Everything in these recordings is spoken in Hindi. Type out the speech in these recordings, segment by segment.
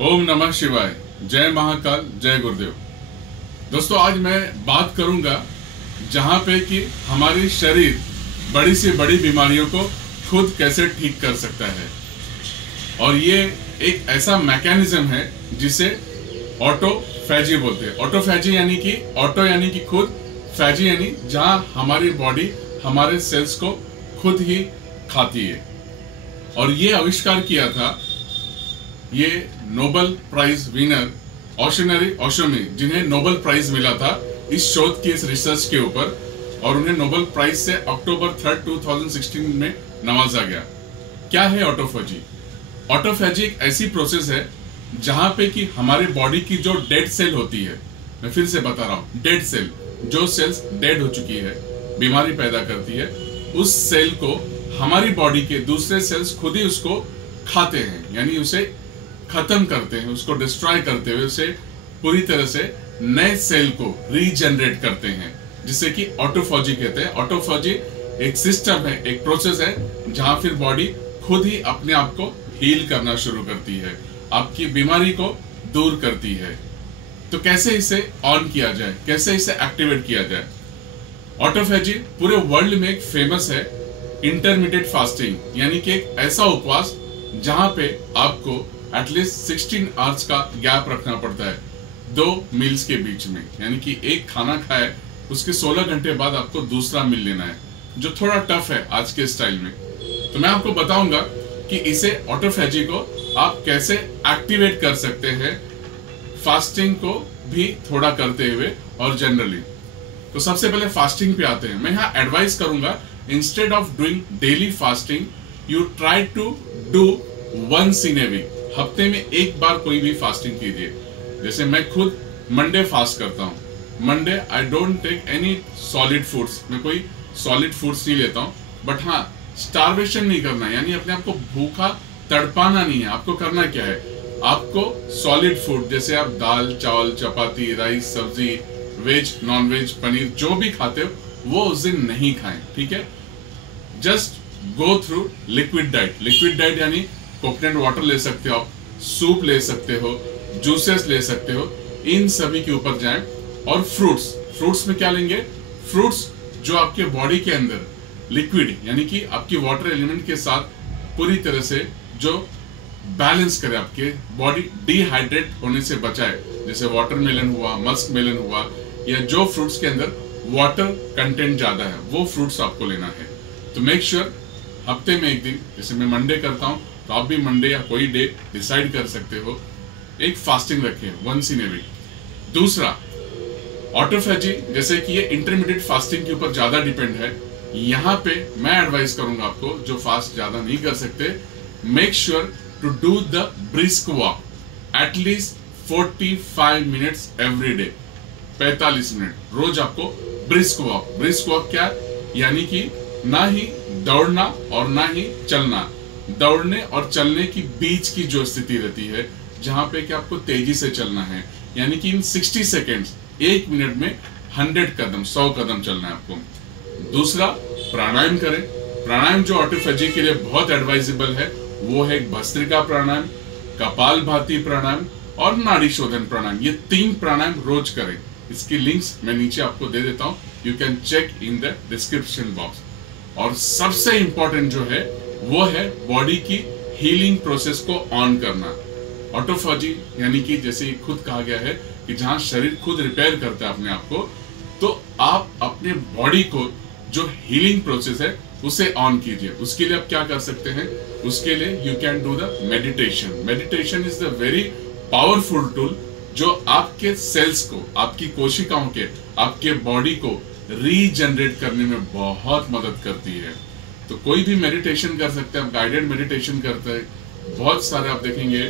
ओम नमः शिवाय। जय महाकाल, जय गुरुदेव। दोस्तों, आज मैं बात करूंगा जहां पे कि हमारी शरीर बड़ी से बड़ी बीमारियों को खुद कैसे ठीक कर सकता है। और ये एक ऐसा मैकेनिज्म है जिसे ऑटोफैजी बोलते हैं। ऑटोफैजी यानी कि ऑटो यानी कि खुद, फैजी यानी जहां हमारी बॉडी हमारे सेल्स को खुद ही खाती है। और ये आविष्कार किया था ये नोबेल प्राइज विनर ओशोनरी ओशोमी, जिन्हें नोबेल प्राइज मिला था इस शोध की, इस रिसर्च के ऊपर। और उन्हें नोबेल प्राइज से अक्टूबर 3, 2016 में नवाजा गया। क्या है ऑटोफैजी? ऑटोफैजी एक ऐसी प्रोसेस है जहां पे कि हमारे बॉडी की जो डेड सेल होती है, मैं फिर से बता रहा हूं, डेड सेल, जो सेल्स डेड हो चुकी है, बीमारी पैदा करती है, उस सेल को हमारी बॉडी के दूसरे सेल्स खुद ही उसको खाते हैं, यानी उसे खत्म करते हैं, उसको डिस्ट्रॉय करते हुए उसे पूरी तरह से नए सेल को रीजनरेट करते हैं, जिसे कि ऑटोफैजी कहते हैं। ऑटोफैजी एक सिस्टम है, एक प्रोसेस है जहां फिर बॉडी खुद ही अपने आप को हील करना शुरू करती है, आपकी बीमारी को दूर करती है। तो कैसे इसे ऑन किया जाए, कैसे इसे एक्टिवेट किया जाए? ऑटोफैजी पूरे वर्ल्ड में एक फेमस है इंटरमीडिएट फास्टिंग, यानी कि एक ऐसा उपवास जहां पे आपको एटलीस्ट 16 आवर्स का गैप रखना पड़ता है 2 मील्स के बीच में, यानी कि एक खाना खाए उसके 16 घंटे बाद आपको दूसरा मील लेना है, जो थोड़ा टफ है आज के स्टाइल में। तो मैं आपको बताऊंगा कि इसे ऑटोफैजी को आप कैसे एक्टिवेट कर सकते हैं, फास्टिंग को भी थोड़ा करते हुए और जनरली। तो सबसे पहले फास्टिंग पे आते हैं। मैं यहाँ एडवाइस करूंगा, instead of doing daily fasting, you try to do once in a week. हफ्ते में एक बार कोई भी फास्टिंग कीजिए। जैसे मैं खुद मंडे फास्ट करता हूँ। Monday I don't take any solid foods, मैं कोई सॉलिड फूड्स नहीं लेता हूँ। बट हाँ, स्टारवेशन नहीं करना, यानी अपने आप को भूखा तड़पाना नहीं है। आपको करना क्या है, आपको सॉलिड फूड जैसे आप दाल, चावल, चपाती, राइस, सब्जी, वेज, नॉन वेज, पनीर, जो भी खाते हो वो उस दिन नहीं खाएं, ठीक है? Just go through liquid diet. Liquid diet यानी कोकोनट वाटर ले सकते हो आप, सूप ले सकते हो, जूसेस ले सकते हो, इन सभी के ऊपर जाएं। और फ्रूट्स में क्या लेंगे? फ्रूट्स जो आपके बॉडी के अंदर लिक्विड यानी कि आपकी वाटर एलिमेंट के साथ पूरी तरह से जो बैलेंस करे, आपके बॉडी डिहाइड्रेट होने से बचाए, जैसे वाटरमेलन हुआ, मस्क मेलन हुआ, या जो फ्रूट्स के अंदर वाटर कंटेंट ज्यादा है वो फ्रूट्स आपको लेना है। तो मेक श्योर हफ्ते में एक दिन, जैसे मैं मंडे करता हूं तो आप भी मंडे या कोई डे डिसाइड कर सकते हो, एक फास्टिंग रखें वंस इन ए वीक। दूसरा, ऑटोफैजी जैसे कि ये इंटरमीडिएट फास्टिंग के ऊपर ज्यादा डिपेंड है। यहाँ पे मैं एडवाइस करूंगा आपको, जो फास्ट ज्यादा नहीं कर सकते, make sure to do the brisk walk at least 45 minutes every day. 45 minute रोज आपको ब्रिस्क वॉक। ब्रिस्क वॉक क्या, यानी कि ना ही दौड़ना और ना ही चलना, दौड़ने और चलने की बीच की जो स्थिति रहती है, जहां पे कि आपको तेजी से चलना है, यानी कि इन 60 सेकेंड्स, 1 मिनट में 100 कदम, 100 कदम चलना है आपको। दूसरा, प्राणायाम करें। प्राणायाम जो ऑटोफैजी के लिए बहुत एडवाइजेबल है वो है भस्त्रिका प्राणायाम, कपालभाति प्राणायाम और नाड़ी शोधन प्राणायाम। ये 3 प्राणायाम रोज करें। इसकी लिंक्स मैं नीचे आपको दे देता हूं, you can check in the description box. और सबसे इंपॉर्टेंट जो है वो है बॉडी की हीलिंग प्रोसेस को ऑन करना। ऑटोफैजी यानी कि जैसे खुद कहा गया है कि जहां शरीर खुद रिपेयर करता है अपने आप को, तो आप अपने बॉडी को जो हीलिंग प्रोसेस है उसे ऑन कीजिए। उसके लिए आप क्या कर सकते हैं? उसके लिए you can do the meditation. Meditation is the very powerful tool जो आपके सेल्स को, आपकी कोशिकाओं के, आपके बॉडी को रीजनरेट करने में बहुत मदद करती है। तो कोई भी मेडिटेशन कर सकते हैं आप, गाइडेड मेडिटेशन करते हैं बहुत सारे आप देखेंगे।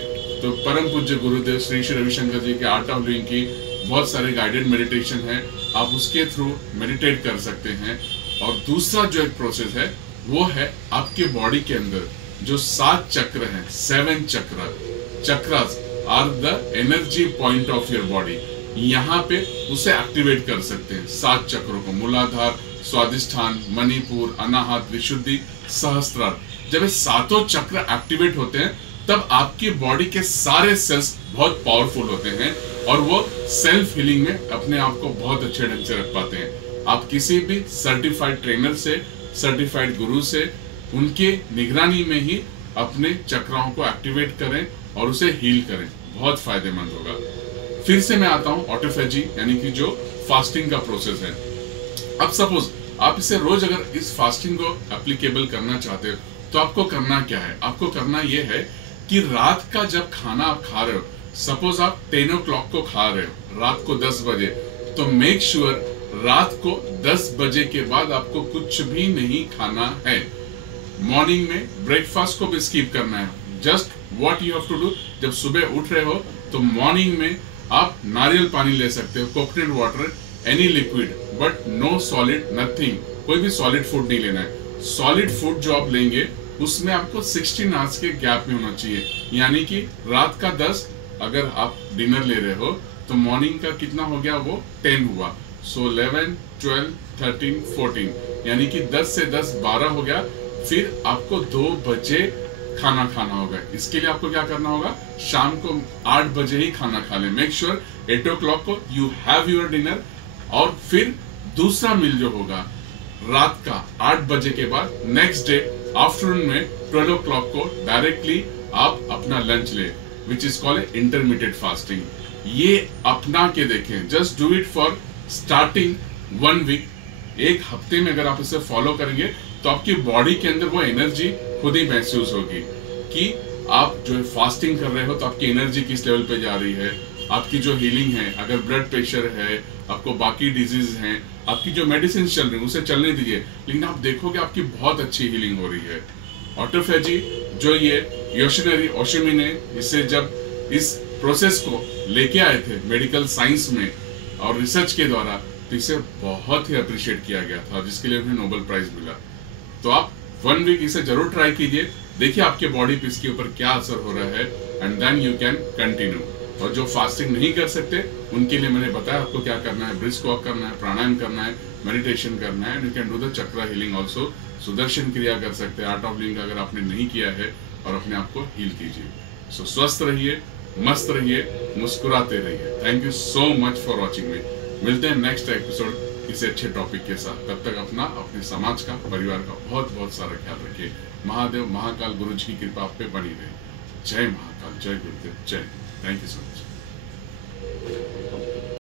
तो परम पूज्य गुरुदेव श्री श्री रविशंकर जी के आर्ट ऑफ लिविंग की बहुत सारे गाइडेड मेडिटेशन है, आप उसके थ्रू मेडिटेट कर सकते हैं। और दूसरा जो एक प्रोसेस है वो है आपके बॉडी के अंदर जो 7 चक्र हैं, 7 chakras are the energy point of your body. यहाँ पे उसे एक्टिवेट कर सकते हैं 7 चक्रों को, मूलाधार, स्वादिष्ठान, मणिपुर, अनाहत, विशुद्धि, सहस्त्रार। जब ये सातों चक्र एक्टिवेट होते हैं तब आपकी बॉडी के सारे सेल्स बहुत पावरफुल होते हैं और वो सेल्फ हीलिंग में अपने आप को बहुत अच्छे ढंग से रख पाते हैं। आप किसी भी सर्टिफाइड ट्रेनर से, सर्टिफाइड गुरु से, उनके निगरानी में ही अपने चक्राओं को एक्टिवेट करें और उसे हील करें, बहुत फायदेमंद होगा। फिर से मैं आता हूं ऑटोफेजी, यानी कि जो फास्टिंग का प्रोसेस है। अब सपोज आप इसे रोज अगर इस फास्टिंग को एप्लीकेबल करना चाहते हो तो आपको करना क्या है? आपको करना यह है कि रात का जब खाना आप खा रहे हो, सपोज आप 10 o'clock को खा रहे हो, रात को 10 बजे, तो मेक श्योर रात को 10 बजे के बाद आपको कुछ भी नहीं खाना है। मॉर्निंग में ब्रेकफास्ट को भी स्किप करना है। Just what you have to do, जब सुबह उठ रहे हो तो मॉर्निंग में आप नारियल पानी ले सकते हो, coconut water, any liquid, but no solid, nothing, कोई भी सॉलिड फूड नहीं लेना है। सॉलिड फूड जो आप लेंगे उसमें आपको 16 आवर्स के गैप में होना चाहिए, यानी कि रात का 10 अगर आप डिनर ले रहे हो तो मॉर्निंग का कितना हो गया, वो 10 हुआ। सो 11, 12, 13, 14, यानी कि 10 से 10 12 हो गया। फिर आपको 2 बजे खाना खाना होगा। इसके लिए आपको क्या करना होगा, शाम को 8 बजे ही खाना खा ले। मेक श्योर 8 o'clock को यू हैव योर डिनर। और फिर दूसरा मील जो होगा रात का 8 बजे के बाद, नेक्स्ट डे आफ्टरनून में 12 o'clock को डायरेक्टली आप अपना लंच ले, which is called intermediate fasting. ये अपना के देखें, just do it for starting 1 week. एक हफ्ते में अगर आप इसे फॉलो करेंगे तो आपकी बॉडी के अंदर वो एनर्जी खुद ही महसूस होगी कि आप जो है फास्टिंग कर रहे हो तो आपकी एनर्जी किस लेवल पे जा रही है। आपकी जो हीलिंग है, अगर ब्लड प्रेशर है, आपको बाकी डिजीज हैं, आपकी जो मेडिसिन चल रही है उसे चलने दीजिए, लेकिन आप देखोगे आपकी बहुत अच्छी हीलिंग हो रही है। ऑटोफेजी जो ये योशिनरी ओशिमी ने इसे जब इस प्रोसेस को लेके आए थे मेडिकल साइंस में और रिसर्च के द्वारा, तो इसे बहुत ही अप्रिशिएट किया गया था, जिसके लिए उन्हें नोबेल प्राइज मिला। तो आप 1 वीक इसे जरूर ट्राई कीजिए, देखिए आपके बॉडी पे इसके ऊपर क्या असर हो रहा है, and then you can continue. और जो फास्टिंग नहीं कर सकते उनके लिए मैंने बताया आपको क्या करना है, ब्रिस्क वॉक करना है, प्राणायाम करना है, मेडिटेशन करना है, and you can do the chakra healing also. Sudarshan क्रिया कर सकते हैं, आर्ट ऑफ लिविंग अगर आपने नहीं किया है, और अपने आप को हील कीजिए। सो स्वस्थ रहिए, मस्त रहिए, मुस्कुराते रहिए। Thank you so much for watching मी। मिलते हैं नेक्स्ट एपिसोड किसी अच्छे टॉपिक के साथ। तब तक अपना, अपने समाज का, परिवार का बहुत बहुत सारा ख्याल रखिए। महादेव महाकाल गुरु जी की कृपा आप पे बनी रहे। जय महाकाल, जय गुरुदेव, जय। Thank you so much.